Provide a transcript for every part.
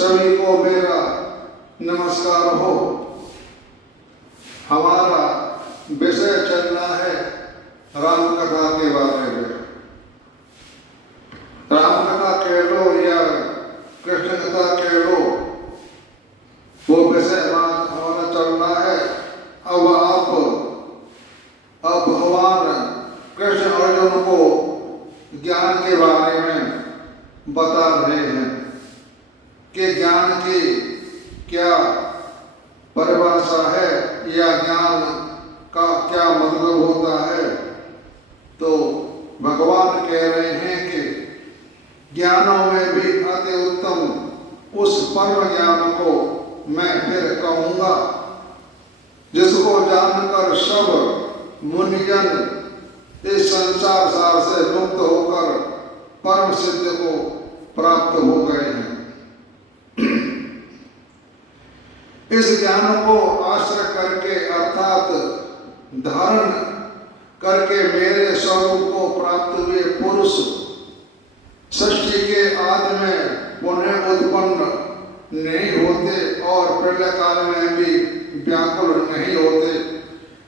सभी को मेरा नमस्कार हो। हमारा विषय चलना है राम कथा के बारे में। राम कथा कह लो या कृष्ण कथा कह लो, वो विषय हमारा चलना है। अब भगवान कृष्ण अर्जुन को ज्ञान के बारे में बता रहे हैं कि ज्ञान की क्या परिभाषा है या ज्ञान का क्या मतलब होता है। तो भगवान कह रहे हैं कि ज्ञानों में भी अति उत्तम उस परम ज्ञान को मैं फिर कहूँगा, जिसको जानकर सब मुनिजन इस संसार सार से मुक्त होकर परम सिद्ध को प्राप्त हो गए हैं। इस ज्ञान को आश्रय करके अर्थात धारण करके मेरे स्वरूप को प्राप्त हुए पुरुष सृष्टि के आदि में पुनः उत्पन्न नहीं होते और प्रलय काल में भी व्याकुल नहीं होते।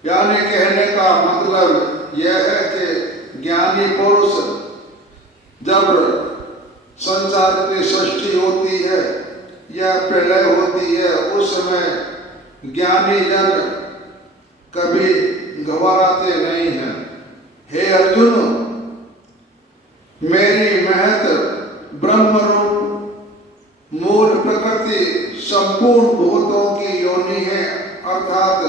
यानी कहने का मतलब यह है कि ज्ञानी पुरुष जब संसार की सृष्टि होती है या प्रलय होती है, उस समय ज्ञानी जन कभी घबराते नहीं हैं। हे अर्जुन, मेरी महत ब्रह्म रूप मूल प्रकृति संपूर्ण भूतों की योनि है, अर्थात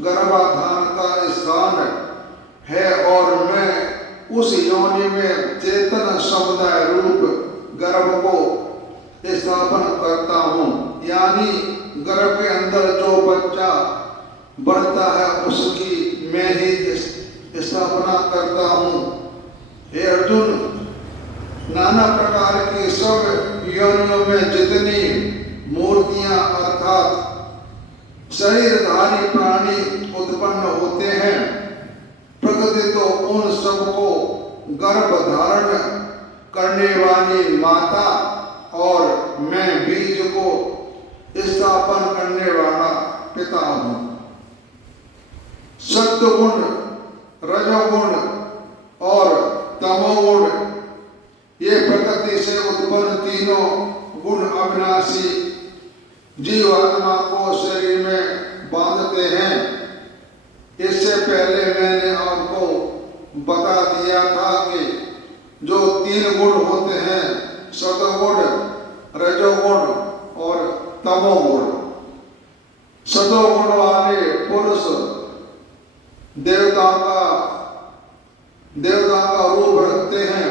गर्भाधान का स्थान है, और मैं उस योनि में चेतन समुदाय रूप गर्भ को स्थापन करता हूँ। यानी गर्भ के अंदर जो बच्चा बढ़ता है उसकी मैं ही स्थापना करता हूँ। हे अर्जुन, नाना प्रकार की सब योनियों में जितनी मूर्तियां अर्थात शरीरधारी प्राणी उत्पन्न होते हैं, प्रकृति तो उन सबको गर्भ धारण करने वाली माता और मैं बीज को स्थापन करने वाला पिता हूँ। सत्वगुण, रजोगुण और तमोगुण, ये प्रकृति से उत्पन्न तीनों गुण अविनाशी जीवात्मा को शरीर में बांधते हैं। इससे पहले मैंने आपको बता दिया था कि जो तीन गुण होते हैं, सत्वगुण, रजोगुण और तमोगुण, सत्वगुण वाले पुरुष देवता का रूप रखते हैं।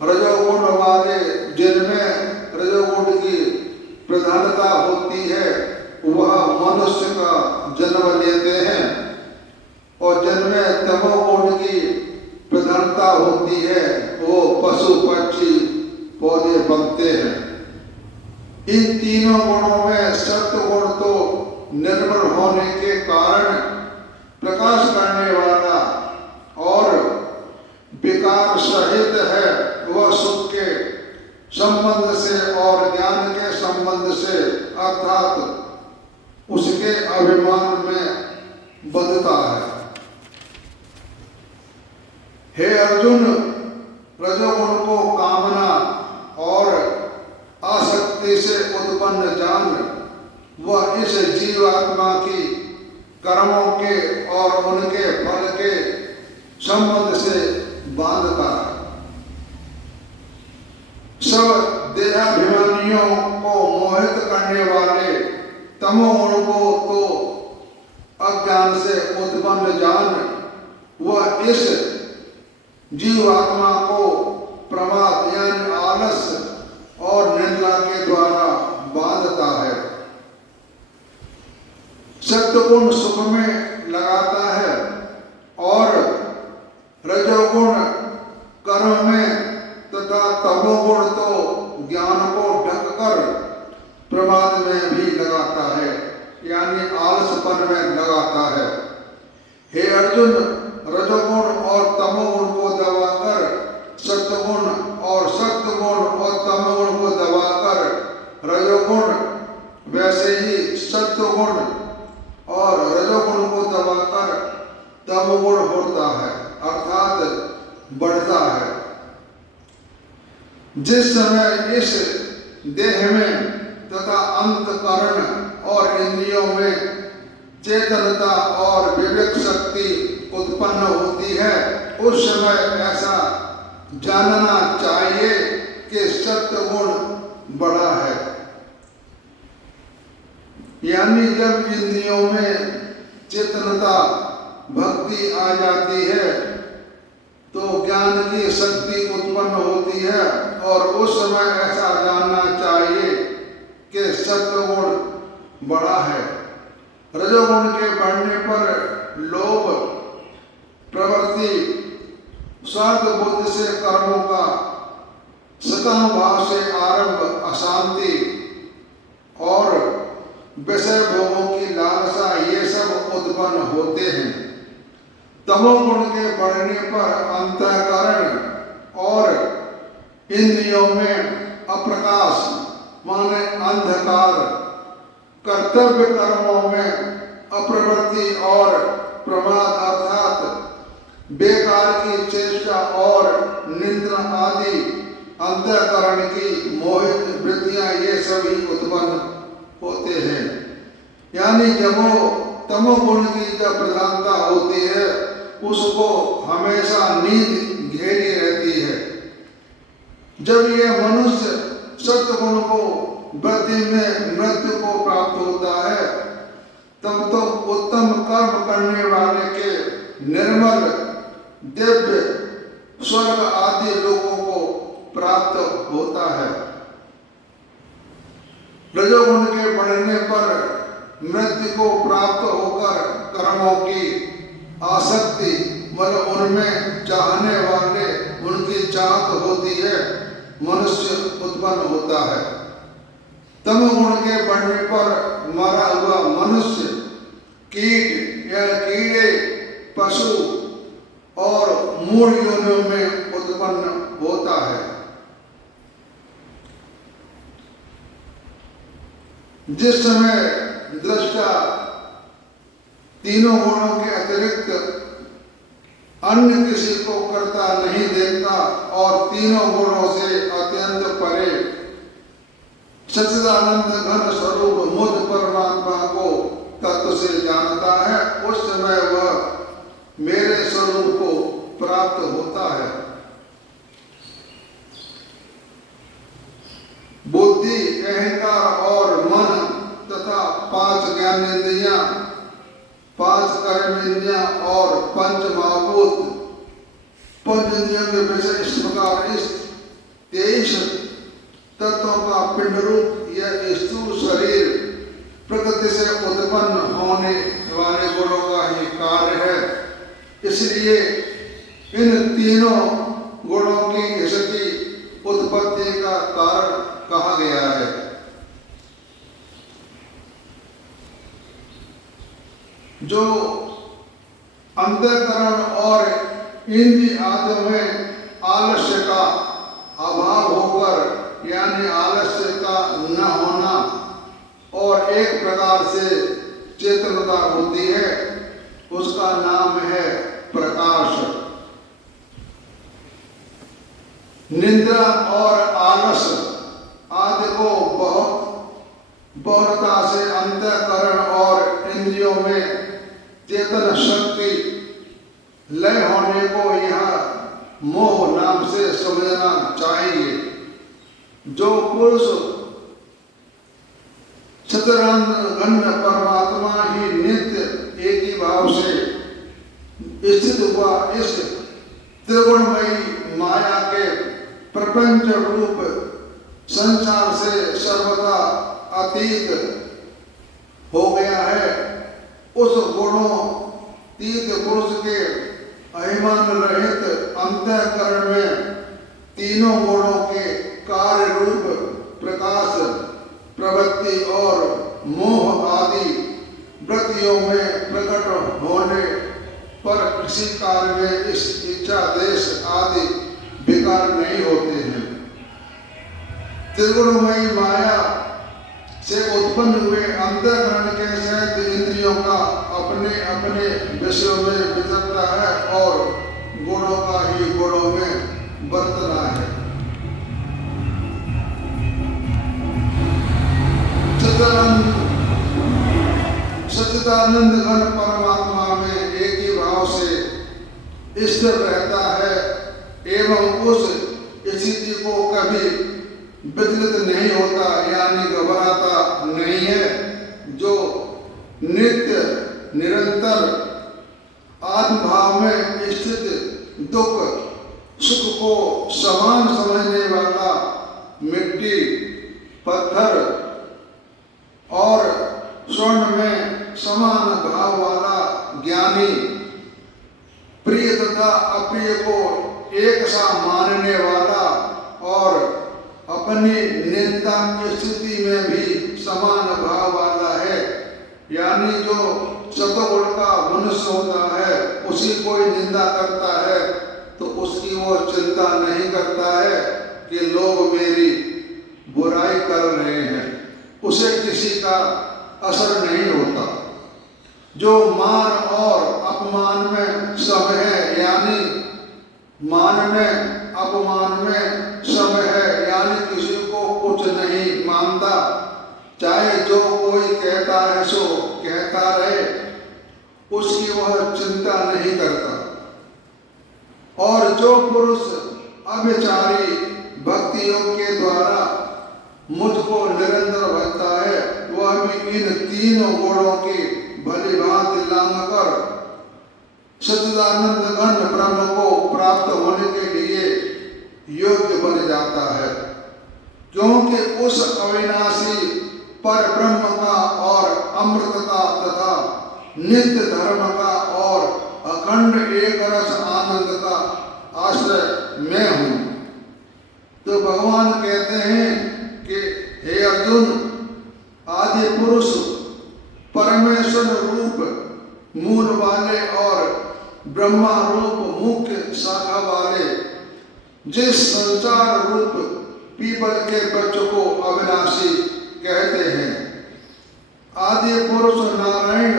रजोगुण वाले, जिनमें रजोगुण की प्रधानता होती है, वह मनुष्य का जन्म लेते हैं, और जिनमें तमोगुण की प्रधानता होती है वो पशु पक्षी पौधे बनते हैं। इन तीनों गुणों में सत्वगुण तो निर्मल होने के कारण प्रकाश करने वाला और विकार सहित है, वह सुख के संबंध से और ज्ञान के संबंध से अर्थात उसके अभिमान में बंधता है। हे अर्जुन, रजोगुण को कामना और आसक्ति से उत्पन्न जान वह इस जीवात्मा की कर्मों के और उनके फल के संबंध से बांधता है। सब देहाभिमानियों को मोहित करने वाले तमोगुण को तो अज्ञान से उत्पन्न जान वह इस जीवात्मा को प्रमाद यानी आलस्य और निंदा के द्वारा बांधता है। सत्वगुण सुख में लगाता है और रजोगुण कर्म में तथा तमोगुण तो ज्ञान को ढककर प्रमाद में भी लगाता है, यानी आलसपन में लगाता है। हे अर्जुन, रजोगुण और तमोगुण को दबाकर सत्वगुण और सत्वगुण और तमोगुण को दबाकर जिस समय इस देह में तथा अंतःकरण और इंद्रियों में चेतनता और विवेक शक्ति उत्पन्न होती है, उस समय ऐसा जानना चाहिए कि सत्य गुण बड़ा है। यानी जब इंद्रियों में चेतनता भक्ति आ जाती है तो ज्ञान की शक्ति उत्पन्न होती है, और उस समय ऐसा जानना चाहिए कि सत्य गुण बड़ा है। रजोगुण के बढ़ने पर लोभ प्रवृत्ति, स्वार्थ बुद्धि से कर्मों का सकाम भाव से आरंभ अशांति और विषय भोगों की लालसा, ये सब उत्पन्न होते हैं। तमोगुण के बढ़ने पर अंतःकरण और इंद्रियों में अप्रकाश माने अंधकार, कर्तव्य कर्मों में अप्रवृत्ति और प्रमाद अर्थात बेकार की चेष्टा और निंदा आदि अंतःकरण की मोहित वृत्तियां, ये सभी उत्पन्न होते हैं। यानी तमोगुण की जब प्रधानता होती है उसको हमेशा नींद घेरी रहती है। जब ये मनुष्य सत्गुण को वृद्धि में मृत्यु को प्राप्त होता है, तब तो उत्तम कर्म करने वाले के निर्मल दिव्य स्वर्ग आदि लोगों को प्राप्त होता है। रजोगुण के बढ़ने पर मृत्यु को प्राप्त होकर कर्मों की आसक्ति, मतलब उनमें चाहने वाले उनकी चाहत होती है, मनुष्य उत्पन्न होता है। तमोगुण के बढ़ने पर मरा हुआ मनुष्य, कीट या कीड़े, पशु और मूढ़ योनियों में उत्पन्न होता है। जिस समय दृष्टा तीनों गुणों के अतिरिक्त अन्य किसी को करता नहीं देखता और तीनों गुणों से अत्यंत परे सच्चिदानंद घन स्वरूप मुझ परमात्मा को तत्व से जानता है, उस समय वह मेरे स्वरूप को प्राप्त होता है। बुद्धि, अहंकार और मन तथा 5 ज्ञानेंद्रियां, 5 कर्मेंद्रियां और 5 महाभूत, 5 इंद्रियों के विषय इस प्रकार इस 23 तत्वों का पिंड रूप यह स्थूल शरीर प्रकृति से उत्पन्न होने वाले गुणों का ही कार्य है। इसलिए इन तीनों गुणों की इसकी उत्पत्ति का कारण कहा गया है। जो अंतःकरण और इंद्रिय आदि में आलस्य का अभाव होकर, यानी आलस्य का न होना और एक प्रकार से चेतनता होती है, उसका नाम है प्रकाश। निद्रा और आलस आदि को बहुलता से अंतःकरण और इंद्रियों में चेतन शक्ति लय होने को यह मोह नाम से समझना चाहिए। जो पुरुष सच्चिदानंद परमात्मा ही नित्य एक ही भाव से स्थित हुआ इस त्रिगुणमयी माया के प्रपंच रूप संसार से सर्वदा अतीत हो गया है, उस गुणोतीत पुरुष के अभिमान रहित अंतःकरण में तीनों गुणों के कार्य रूप प्रकाश, प्रवृत्ति और मोह आदि वृत्तियों में प्रकट होने पर किसी कार्य में इस इच्छा, देश आदि विकार नहीं होते हैं। त्रिगुणमयी माया से उत्पन्न हुए अंतःकरण के सहित इंद्रियों का अपने अपने विषयों में विचरता है और गुणों का ही गुणों में बरतना है। सच्चिदानंद घन परमात्मा में एक ही भाव से स्थिर रहता है एवं उस स्थिति को कभी विचलित नहीं होता, यानी घबराता नहीं है, जो नित्य निरंतर आत्मभाव में स्थित दुख सुख को समान समझने वाला, मिट्टी पत्थर और स्वर्ण में समान भाव वाला ज्ञानी, प्रिय तथा अप्रिय को एक सा मानने वाला और अपनी निंदा की स्थिति में भी समान भाव वाला है। यानी जो सतगुण का मनुष्य होता है, उसी कोई निंदा करता है तो उसकी वो चिंता नहीं करता है कि लोग मेरी बुराई कर रहे हैं, उसे किसी का असर नहीं होता। जो मान और अपमान में सम है, यानी मान में अपमान में सम है, यानी किसी को कुछ नहीं मानता, चाहे जो कोई कहता है सो कहता रहे, उसकी वह चिंता नहीं करता। और जो पुरुष अभिचारी भक्ति योग के द्वारा मुझको निरंतर भजता है, वह भी इन तीनों गुणों की भली भांति लांघ कर सच्चिदानंद घन ब्रह्म को प्राप्त होने के लिए योग्य बन जाता है, क्योंकि उस अविनाशी पर ब्रह्म का और अमृत का तथा नित्य धर्म का और अखंड एक रस आनंद का आश्रय मैं हूँ। तो भगवान कहते हैं कि हे अर्जुन, आदि पुरुष परमेश्वर रूप मूल वाले और ब्रह्मा रूप मुख्य शाखा वाले जिस संसार रूप पीपल के वृक्ष को अविनाशी कहते हैं, आदि पुरुष नारायण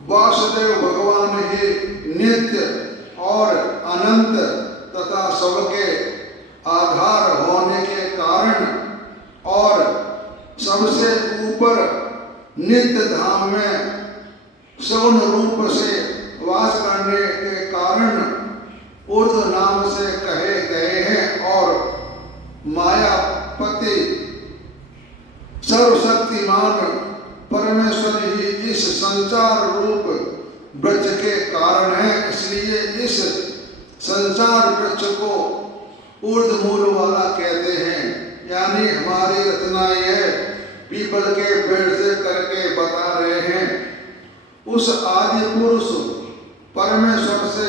वासुदेव भगवान ही नित्य और अनंत तथा सबके आधार होने के कारण और सबसे ऊपर नित्य धाम में सगुण रूप से वास करने के कारण ऊर्ध्व नाम से कहे गए हैं। और मायापति सर्वशक्तिमान परमेश्वर ही इस संसार रूप वृक्ष के कारण है, इसलिए इस संसार वृक्ष को ऊर्ध्व मूल वाला कहते हैं। यानी हमारी रचना यह पीपल के पेड़ से करके बता रहे हैं। उस आदि पुरुष परमेश्वर से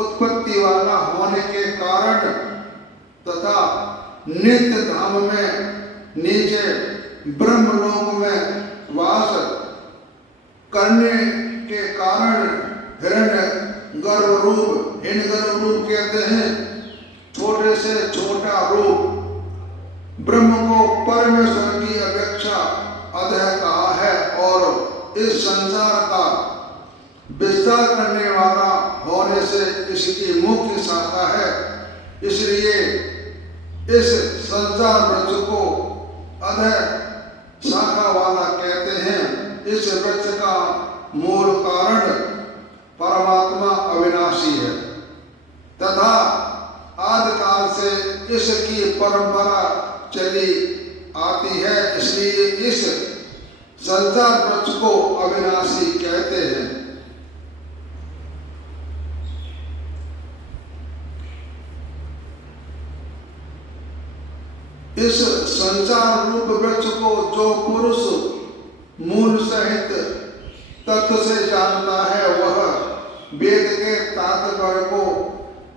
उत्पत्ति वाला होने के कारण तथा नित्य धाम में नीचे ब्रह्मलोक में वास करने के कारण हिरण्य गर्भ रूप, इन गर्भ रूप कहते हैं छोटे से छोटा रूप, ब्रह्म को परमेश्वर की अपेक्षा अधः कहा है और इस संसार का विस्तार करने वाला होने से इसकी मुख्य शाखा है। इसलिए इस संसार वृक्ष को अधः शाखा वाला कहते हैं। इस वृक्ष का मूल कारण परमात्मा अविनाशी है तथा आदिकाल से इसकी परंपरा चली आती है, इसलिए इस संसार वृक्ष को अविनाशी कहते हैं। इस संसार रूप वृक्ष को जो पुरुष मूल सहित तत्व से जानता है, वह वेद के तात्पर्य को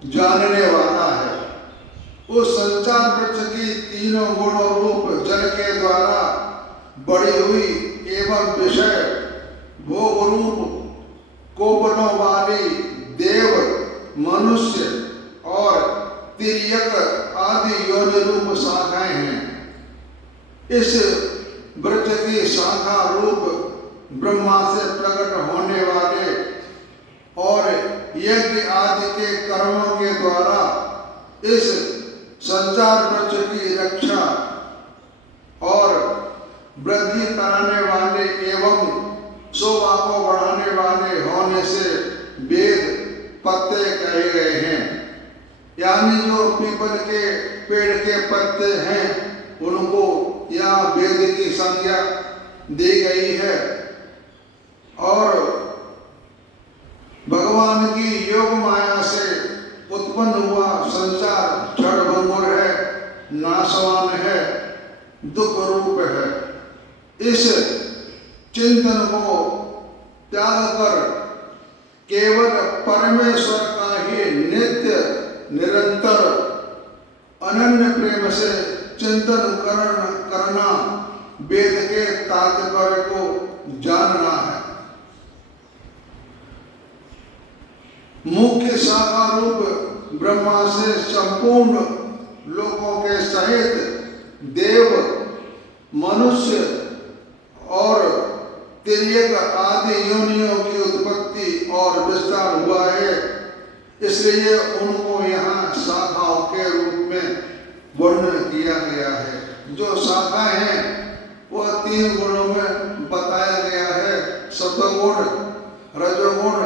जानने वाला है। उस संसार वृक्ष की तीनों गुणों रूप जल के द्वारा बढ़ी हुई एवं विषय भोग रूप कोपनों वाली देव, मनुष्य और तिर्यक आदि योनि रूप शाखाएं हैं। इस वृक्ष की शाखा रूप ब्रह्मा से प्रकट होने वाले और यज्ञ आदि के कर्मों के द्वारा इस संसार वृक्ष की रक्षा और पीपल के पेड़ के पत्ते हैं उनको या वेद की संज्ञा दी गई है। और भगवान की योग माया से उत्पन्न हुआ संसार क्षणभंगुर है, नाशवान है, दुख रूप है। इस चिंतन को त्याग कर केवल परमेश्वर का ही नित्य निरंतर अनन्य प्रेम से चिंतन करना वेद के तात्पर्य को जानना है। मुख्य शाखा रूप ब्रह्मा से संपूर्ण लोकों के सहित देव, मनुष्य और तिर्यक आदि योनियों की उत्पत्ति और विस्तार हुआ है। इसलिए उनको यहाँ शाखाओं के रूप में वर्णन किया गया है। जो शाखाएं हैं वह 3 गुणों में बताया गया है, सत्वगुण, रजोगुण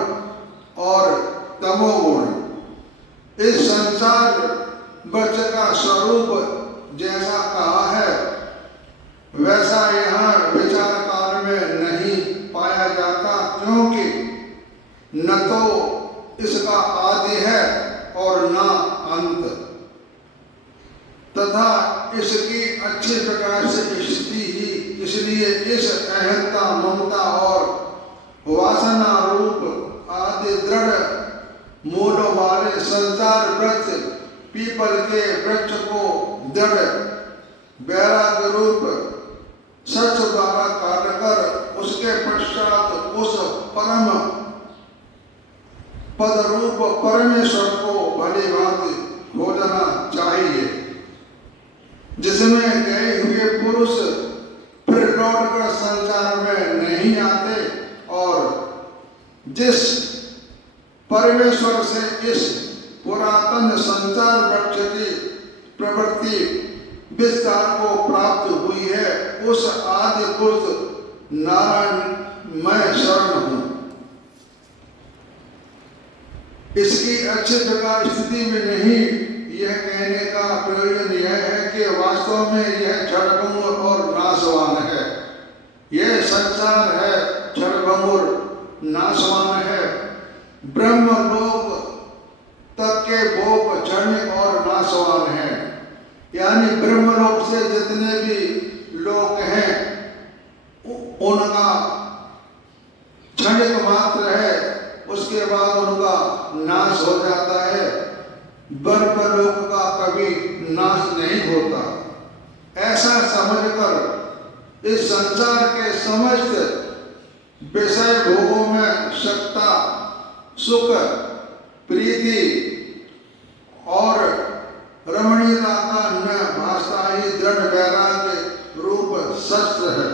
और तमोगुण। इस संसार वृक्ष का स्वरूप जैसा कहा है वैसा यहाँ विचार काल में नहीं पाया जाता, क्योंकि न तो इसका आदि है और न अंत, तथा इसकी अच्छी प्रकार से स्थिति ही। इसलिए इस अहंता, ममता और वासना रूप आदि दृढ़ मूल वाले संसार वृक्ष पीपल के वृक्ष को दृढ़ वैराग्य रूप सच द्वारा काटकर उसके पश्चात उस परम पद रूप परमेश्वर को भली भांति खोजना चाहिए, जिसमें गए हुए पुरुष फिर लौटकर संसार में नहीं आते और जिस परमेश्वर से इस पुरातन संसार वृक्ष की प्रवृत्ति विस्तार को प्राप्त हुई है, उस आदि पुरुष नारायण मैं शरण हूं। इसकी अच्छी प्रकार स्थिति में नहीं, यह कहने का प्रयोजन यह है कि वास्तव में यह क्षणभंगुर और नाशवान है। यह संसार है क्षणभंगुर, नाशवान है। ब्रह्म लोक तक के भोग क्षणिक और नाशवान है। यानी ब्रह्मलोक से जितने भी लोक हैं उनका क्षणिक मात्र है, उसके बाद उनका नाश हो जाता है। ब्रह्मलोक का कभी नाश नहीं होता। ऐसा समझकर इस संसार के समस्त विषय भोगों में सत्ता, सुख, प्रीति और रमणीयता का न भाषा ही दृढ़ वैराग्य रूप शस्त्र है।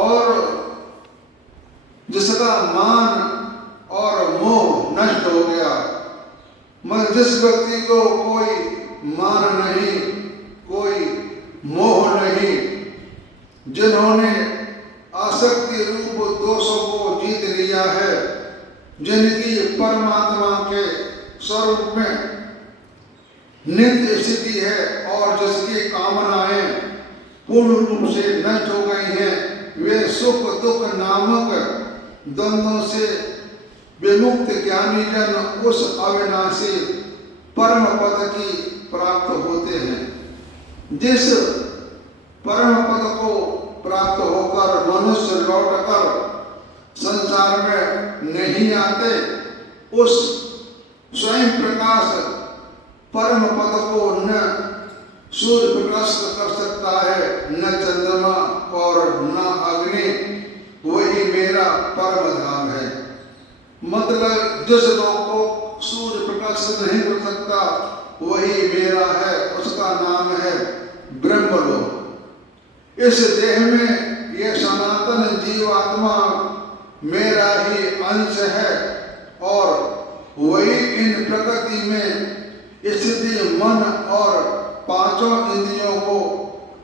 और जिसका मान और मोह नष्ट हो गया। जिस व्यक्ति को कोई मान नहीं, कोई मोह नहीं, जिन्होंने आसक्ति रूप दोषों को जीत लिया है, जिनकी परमात्मा के स्वरूप में नित्य स्थिति है और जिसकी कामनाएं पूर्ण रूप से नष्ट हो गई हैं, वे सुख दुख नामक द्वंद्वों से विमुक्त ज्ञानी जन उस अविनाशी परम पद की प्राप्त होते हैं। जिस परम पद को प्राप्त होकर मनुष्य लौटकर संसार में नहीं आते, उस स्वयं प्रकाश परम पद को न सूर्य प्रकाशित कर सकता है, न चंद्रमा और न अग्नि। वही मेरा परम धाम है। मतलब जिस लोक को सूर्य प्रकाशित नहीं कर सकता वही मेरा है, उसका नाम है ब्रह्मलोक। इस देह में यह सनातन जीवात्मा मेरा ही अंश है और वही इन प्रकृति में स्थिति मन और पांचों इंद्रियों को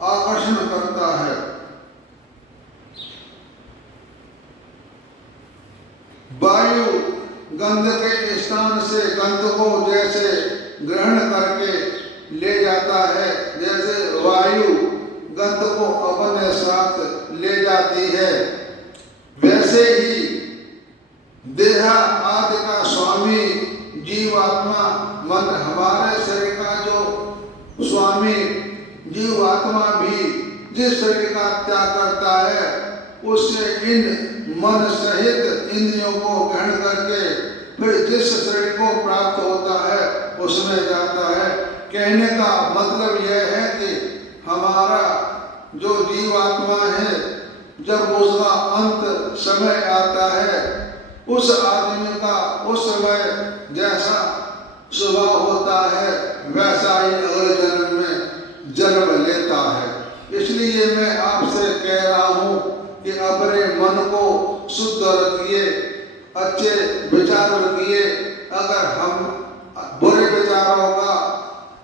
आकर्षण करता है। वायु गंध के स्थान से गंध को जैसे ग्रहण करके ले जाता है, जैसे वायु गंध को अपने साथ ले जाती है, वैसे ही देह आदि का स्वामी जीवात्मा मन, हमारे शरीर का जो स्वामी जीवात्मा भी जिस शरीर का त्याग करता है, उससे इन मन सहित इंद्रियों को ग्रहण करके फिर जिस शरीर को प्राप्त होता है उसमें जाता है। कहने का मतलब यह है कि हमारा जो जीवात्मा है, जब उसका अंत समय आता है, उस आदमी का उस समय जैसा स्वभाव होता है वैसा ही अगले जन्म में जन्म लेता है। इसलिए मैं आपसे कह रहा हूँ कि अपने मन को शुद्ध रखिए, अच्छे विचार रखिए। अगर हम बुरे विचारों का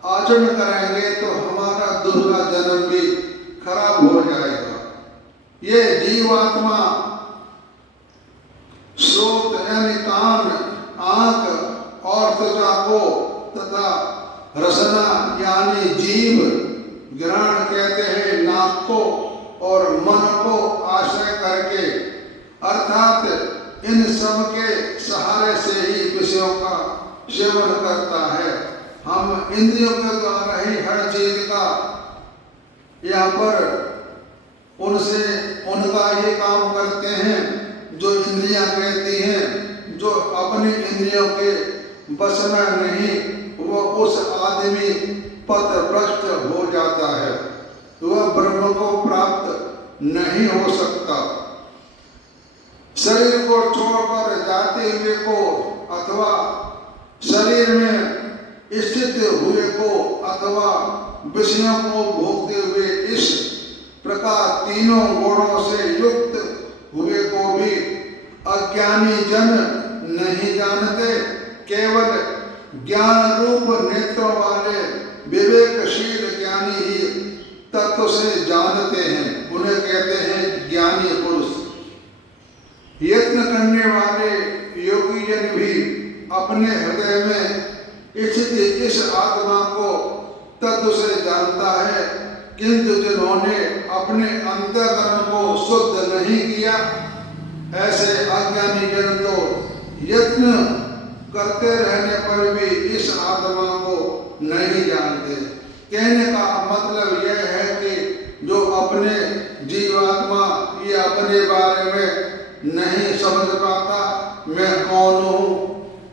आचरण करेंगे तो हमारा दूसरा जन्म भी खराब हो जाएगा। ये जीवात्मा श्रोत यानी कान, आंख और त्वचा को तथा रसना यानी जीभ, घ्राण कहते हैं नाक को, और मन को आश्रय करके अर्थात इन सब के सहारे से ही विषयों का सेवन करता है। हम इंद्रियों के द्वारा ही हर चीज का यहाँ पर उनका ये काम करते हैं जो इंद्रियां कहती हैं। जो अपनी इंद्रियों के बस में नहीं, वो उस आदमी पथभ्रष्ट हो जाता है, वह ब्रह्म को प्राप्त नहीं हो सकता। शरीर को छोड़कर जाते हुए को अथवा शरीर में स्थित हुए को अथवा विषयों को भोगते हुए इस प्रकार तीनों गुणों से युक्त हुए को भी अज्ञानी जन नहीं जानते। केवल ज्ञान रूप नेत्रों वाले विवेकशील ज्ञानी ही तत्व से जानते हैं, उन्हें कहते हैं ज्ञानी पुरुष। यत्न करने वाले योगी जन भी अपने हृदय में स्थित इस आत्मा को तत्व से जानता है, किंतु जिन्होंने अपने अंतःकरण को शुद्ध नहीं किया, ऐसे अज्ञानी जन तो यत्न करते रहने पर भी इस आत्मा को नहीं जानते। कहने का मतलब यह है कि जो अपने जीवात्मा या अपने बारे में नहीं समझ पाता, मैं कौन हूँ,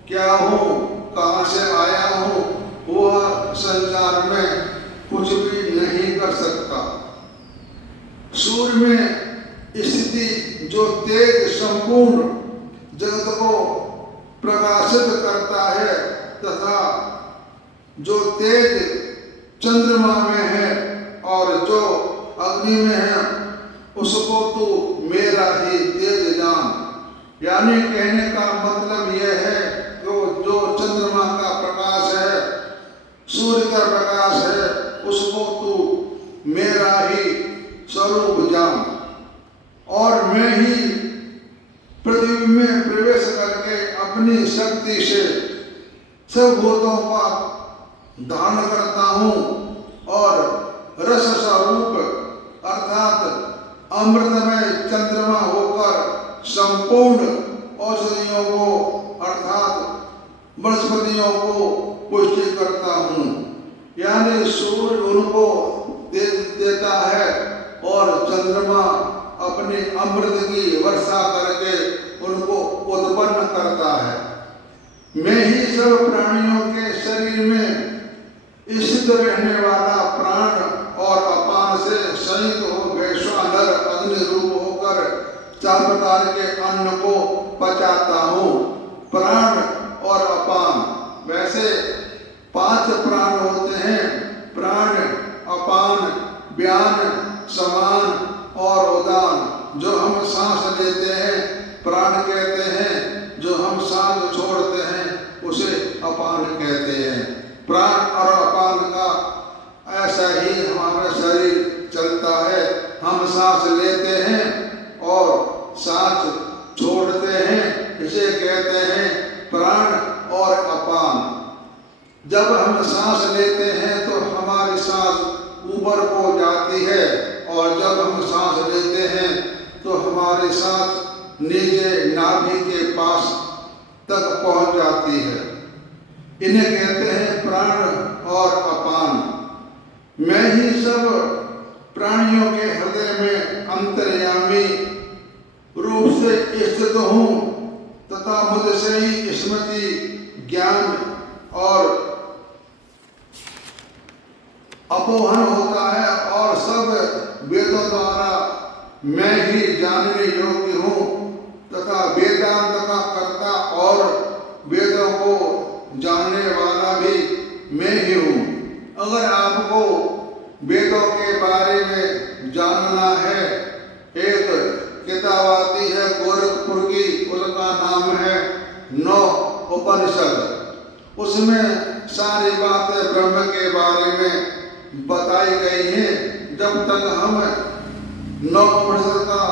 क्या हूँ, कहाँ से आया हूँ, वह संसार में कुछ भी नहीं कर सकता। सूर्य में स्थिति जो तेज संपूर्ण जगत को प्रकाशित करता है तथा जो तेज चंद्रमा में है और जो अग्नि में है, उसको तू मेरा ही तेज जान। यानी कहने का मतलब यह है जो चंद्रमा का प्रकाश है, सूर्य का प्रकाश है, उसको तू मेरा ही स्वरूप जान। और मैं ही पृथ्वी में प्रवेश करके अपनी शक्ति से सब भूतों का धारण करता हूँ और रस स्वरूप अर्थात अमृतमय चंद्रमा होकर संपूर्ण औषधियों को अर्थात वनस्पतियों को पुष्टि करता हूँ। यानी सूर्य उनको देता है और चंद्रमा अपने अमृत की वर्षा करके उनको उत्पन्न करता है। मैं ही सब प्राणियों के शरीर में स्थित रहने वाला प्राण और अपान से संयुक्त हो वैश्वानर अग्नि रूप होकर 4 प्रकार के अन्न को पचाता हूँ। प्राण और अपान, वैसे 5 प्राण होते हैं, प्राण, अपान, व्यान, समान और उदान। जो हम सांस लेते हैं प्राण कहते हैं, जो हम सांस छोड़ते हैं उसे अपान कहते हैं। प्राण और अपान का ऐसा ही हमारा शरीर चलता है। हम सांस लेते हैं और सांस छोड़ते हैं, इसे कहते हैं प्राण और जब हम सांस लेते हैं तो हमारी सांस ऊपर को जाती है, और जब हम सांस लेते हैं तो हमारी सांस नीचे नाभि के पास तक पहुंच जाती है। इन्हें कहते हैं प्राण और अपान। मैं ही सब प्राणियों के हृदय में अंतर्यामी रूप से स्थित हूँ तथा मुझसे ही स्मृति, ज्ञान और अपोहन होता है, और सब वेदों द्वारा मैं ही जानने योग्य हूँ तथा वेदांत का कर्ता और वेदों को जानने वाला भी मैं ही हूँ। अगर आपको वेदों के बारे में जानना है, एक किताब आती है गोरखपुर की, उसका नाम है 9 उपनिषद। उसमें सारी बातें ब्रह्म के बारे में बताई गई हैं। जब तक हम 9 उपनिषद का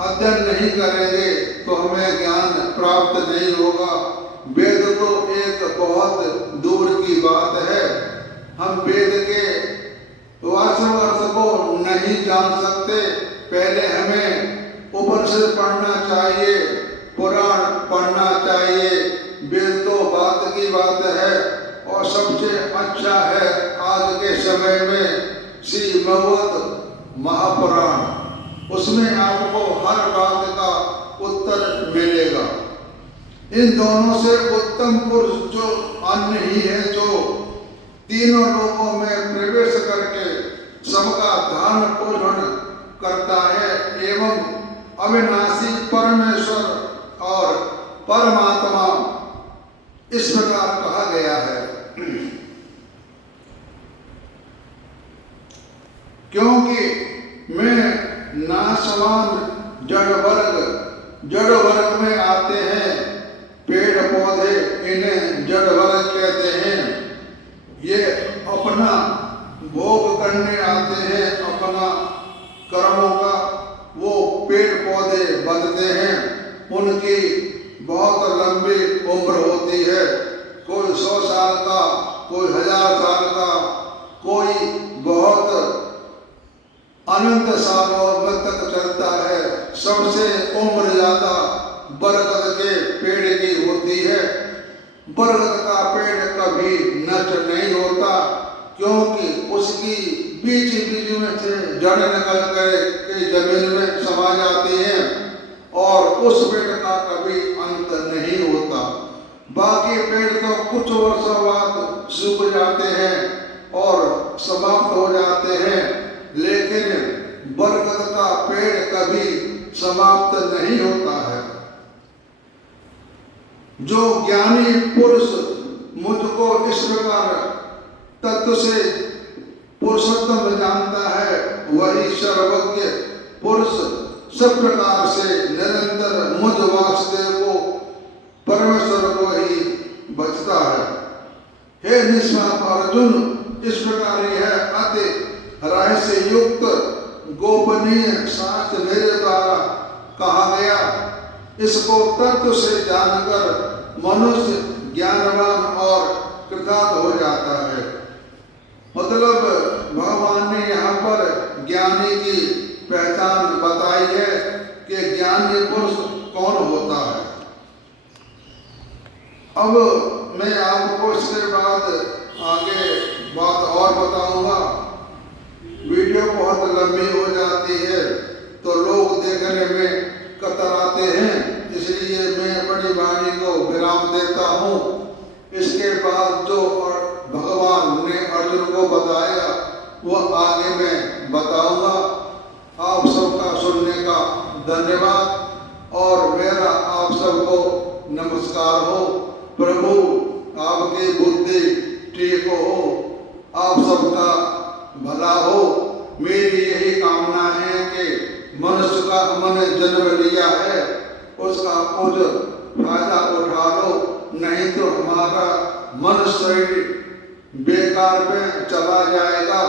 अध्ययन नहीं करेंगे तो हमें ज्ञान प्राप्त नहीं होगा। वेद तो एक बहुत दूर की बात है। हम वेद के वास्तविक अर्थ को नहीं जान सकते। पहले हमें उपनिषद पढ़ना चाहिए, पुराण पढ़ना चाहिए। वेद तो बात की बात है, और सबसे अच्छा है आज के समय में श्री भगवत महापुराण। उसमें आपको हर बात का उत्तर मिलेगा। इन दोनों से उत्तम पुरुष जो अन्य ही है, जो तीनों लोकों में प्रवेश करके सबका धारण पोषण करता है एवं अविनाशी परमेश्वर और परमात्मा इस प्रकार कहा गया है। क्योंकि मैं नाशवान जड़ वर्ग में आते हैं। पेड़ पौधे इन्हें जड़ वर्ग कहते हैं। ये अपना भोग करने आते हैं, अपना कर्मों का वो पेड़ पौधे बनते हैं। उनकी बहुत लंबी उम्र होती है। कोई 100 साल का, कोई 1000 साल का, कोई बहुत अनंत सालों तक चलता है। सबसे उम्र ज्यादा बरगद के पेड़ की होती है। बरगद का पेड़ कभी नष्ट नहीं होता, क्योंकि उसकी बीच बीच में से जड़ निकल कर जमीन में समा जाती हैं, और उस पेड़ का कभी अंत नहीं होता। बाकी पेड़ तो कुछ वर्षों बाद सूख जाते हैं और समाप्त हो जाते हैं, लेकिन बरगद का पेड़ कभी समाप्त नहीं होता है। जो ज्ञानी पुरुष मुझको इस प्रकार तत्व से पुरुषोत्तम जानता है, वही सर्वज्ञ पुरुष सब प्रकार से निरंतर मुझ वासुदेव को, परमेश्वर को ही बचता है। हे निष्पाप अर्जुन, इस प्रकार यह अति रहस्य युक्त गोपनीय शास्त्र मेरे द्वारा कहा गया। इसको तत्व से जानकर मनुष्य ज्ञानवान और कृतार्थ हो जाता है। मतलब भगवान ने यहाँ पर ज्ञानी की पहचान बताई है कि ज्ञानी पुरुष कौन होता है। अब मैं आपको इसके बाद आगे बात और बताऊंगा। वीडियो बहुत लंबी हो जाती है तो लोग देखने में कतराते हैं, इसलिए मैं अपनी वाणी को विराम देता हूँ। इसके बाद जो भगवान ने अर्जुन को बताया वह आगे मैं बताऊंगा। आप सबका सुनने का धन्यवाद और मेरा आप सबको नमस्कार हो। प्रभु आपकी बुद्धि ठीक हो, आप सबका भला हो। मेरी यही कामना है कि मनुष्य का मन जन्म लिया है उसका कुछ फायदा उठा लो, नहीं तो हमारा मन शरीर बेकार में चला जाएगा।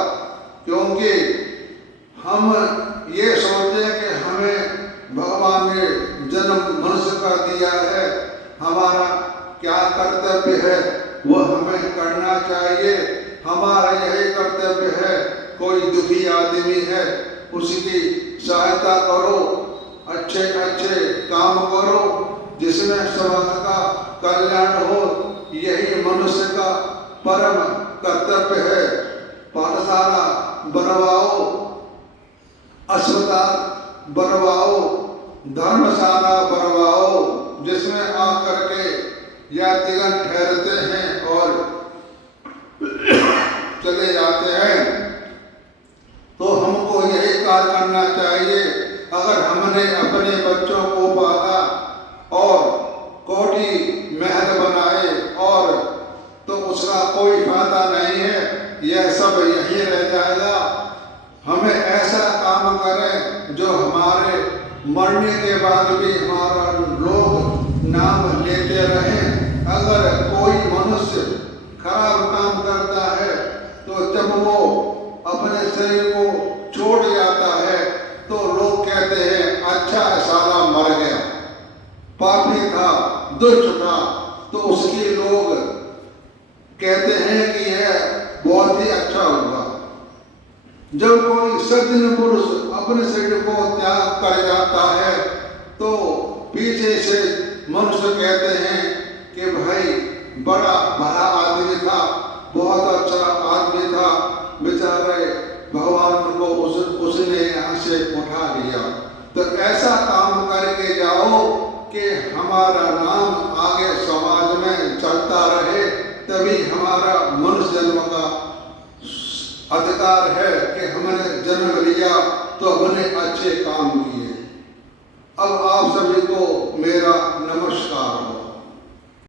क्योंकि हम ये सोचते हैं कि हमें भगवान ने जन्म मनुष्य का दिया है, हमारा क्या कर्तव्य है वह हमें करना चाहिए। हमारा यही कर्तव्य है, कोई दुखी आदमी है उसकी सहायता करो, अच्छे अच्छे काम करो जिसमें समाज का कल्याण हो। यही मनुष्य का परम कर्तव्य है। पाठशाला बनवाओ, अस्पताल बनवाओ, धर्मशाला बनवाओ जिसमें आकर के यात्रीगण ठहरते हैं और चले जाते हैं। तो हमको यही कार्य करना चाहिए। अगर हमने अपने बच्चों को पाला और कोठी महल बनाए और तो उसका कोई फायदा नहीं है, यह सब यही रह जाएगा। हमें ऐसा काम करें जो हमारे मरने के बाद भी हमारा लोग नाम लेते रहें। अगर कोई मनुष्य खराब काम करता है तो जब वो अपने शरीर को छोड़ जाता है तो लोग कहते हैं अच्छा साला मर गया, पापी था, दुष्ट था। तो उसकी लोग कहते हैं कि यह बहुत ही अच्छा हुआ। जब कोई सज्जन पुरुष अपने शरीर को त्याग कर जाता है तो पीछे से मनुष्य कहते हैं कि भाई बड़ा भला आदमी था, बहुत अच्छा आदमी था, बेचारे भगवान को उसने यहाँ से उठा लिया। तो ऐसा काम करके जाओ कि हमारा नाम आगे समाज में चलता रहे, तभी हमारा मनुष्य जन्म का अधिकार है कि हमने जन्म लिया तो हमने अच्छे काम किए। अब आप सभी को मेरा नमस्कार हो।